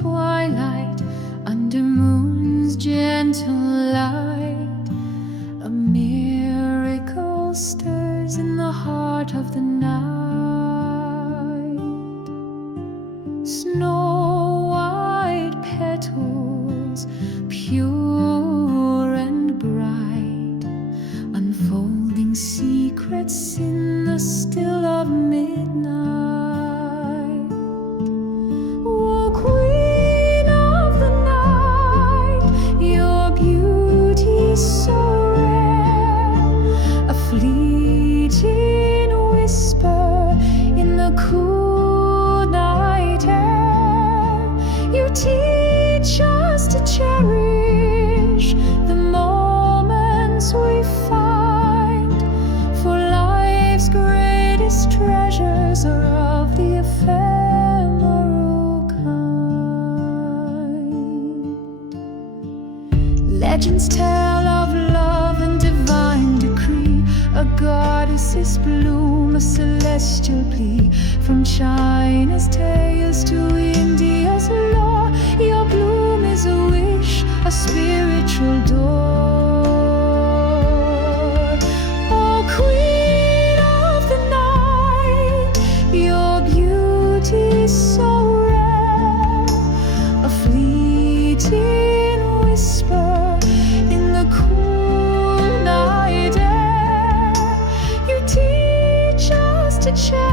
twilight, under moon's gentle light, a miracle stirs in the heart of the night. Snow white petals, pure and bright, unfolding secrets in the still of midnight. O Queen of the night, your beauty so rare, a fleeting whisper in the cool night air. You teach us to cherish the moments we find, for life's greatest treasures are of the ephemeral kind. Legends tell of love and divine decree, a goddess's bloom, a celestial plea. From China's tales to India's lore, your bloom is a wish, a spiritual door. O Queen of the night, your beauty so rare, a fleeting whisper in the cool night air. You teach us to cherish